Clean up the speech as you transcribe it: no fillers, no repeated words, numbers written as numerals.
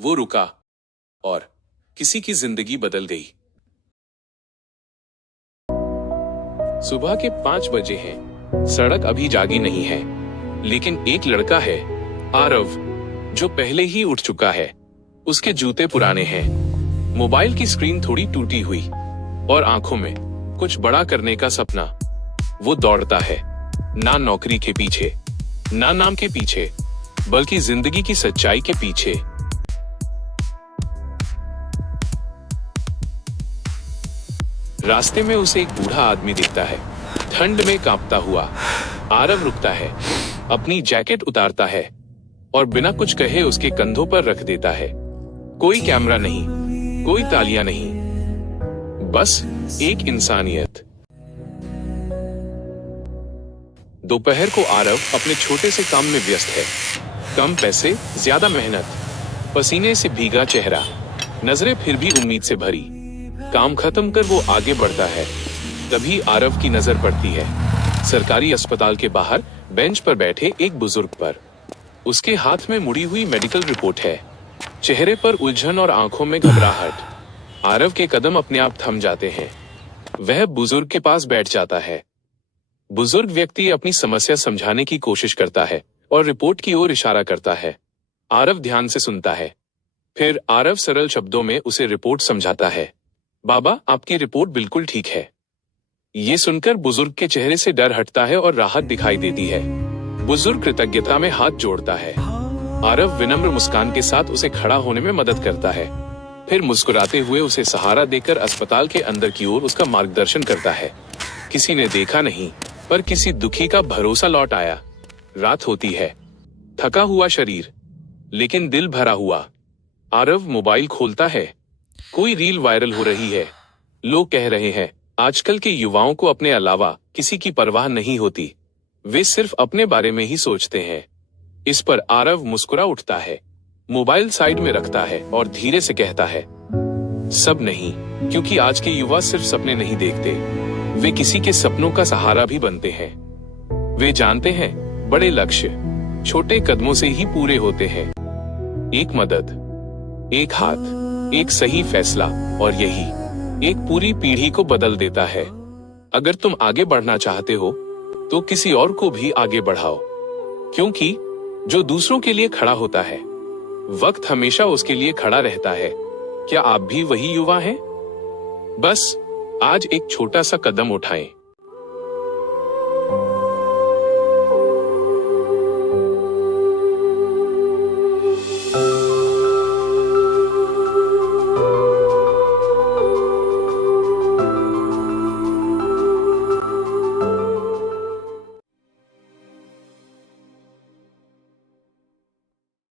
वो रुका और किसी की जिंदगी बदल गई। सुबह के 5 बजे हैं। सड़क अभी जागी नहीं है, लेकिन एक लड़का है, आरव, जो पहले ही उठ चुका है। उसके जूते पुराने हैं, मोबाइल की स्क्रीन थोड़ी टूटी हुई और आंखों में कुछ बड़ा करने का सपना। वो दौड़ता है, ना नौकरी के पीछे, ना नाम के पीछे, बल्कि जिंदगी की सच्चाई के पीछे। रास्ते में उसे एक बूढ़ा आदमी दिखता है, ठंड में कांपता हुआ। आरव रुकता है, अपनी जैकेट उतारता है और बिना कुछ कहे उसके कंधों पर रख देता है। कोई कैमरा नहीं, कोई तालियां नहीं, बस एक इंसानियत। दोपहर को आरव अपने छोटे से काम में व्यस्त है। कम पैसे, ज्यादा मेहनत, पसीने से भीगा चेहरा, नजरें फिर भी उम्मीद से भरी। काम खत्म कर वो आगे बढ़ता है। तभी आरव की नजर पड़ती है सरकारी अस्पताल के बाहर बेंच पर बैठे एक बुजुर्ग पर। उसके हाथ में मुड़ी हुई मेडिकल रिपोर्ट है, चेहरे पर उलझन और आंखों में घबराहट। आरव के कदम अपने आप थम जाते हैं। वह बुजुर्ग के पास बैठ जाता है। बुजुर्ग व्यक्ति अपनी समस्या समझाने की कोशिश करता है और रिपोर्ट की ओर इशारा करता है। आरव ध्यान से सुनता है। फिर आरव सरल शब्दों में उसे रिपोर्ट समझाता है। बाबा, आपकी रिपोर्ट बिल्कुल ठीक है। ये सुनकर बुजुर्ग के चेहरे से डर हटता है और राहत दिखाई देती है। बुजुर्ग कृतज्ञता में हाथ जोड़ता है। आरव विनम्र मुस्कान के साथ उसे खड़ा होने में मदद करता है। फिर मुस्कुराते हुए उसे सहारा देकर अस्पताल के अंदर की ओर उसका मार्गदर्शन करता है। किसी ने देखा नहीं, पर किसी दुखी का भरोसा लौट आया। रात होती है, थका हुआ शरीर, लेकिन दिल भरा हुआ। आरव मोबाइल खोलता है। कोई रील वायरल हो रही है। लोग कह रहे हैं, आजकल के युवाओं को अपने अलावा किसी की परवाह नहीं होती, वे सिर्फ अपने बारे में ही सोचते हैं। इस पर आरव मुस्कुरा उठता है, मोबाइल साइड में रखता है और धीरे से कहता है, सब नहीं, क्योंकि आज के युवा सिर्फ सपने नहीं देखते, वे किसी के सपनों का सहारा भी बनते हैं। वे जानते हैं, बड़े लक्ष्य छोटे कदमों से ही पूरे होते हैं। एक मदद, एक हाथ, एक सही फैसला, और यही एक पूरी पीढ़ी को बदल देता है। अगर तुम आगे बढ़ना चाहते हो तो किसी और को भी आगे बढ़ाओ, क्योंकि जो दूसरों के लिए खड़ा होता है, वक्त हमेशा उसके लिए खड़ा रहता है। क्या आप भी वही युवा हैं? बस आज एक छोटा सा कदम उठाएं।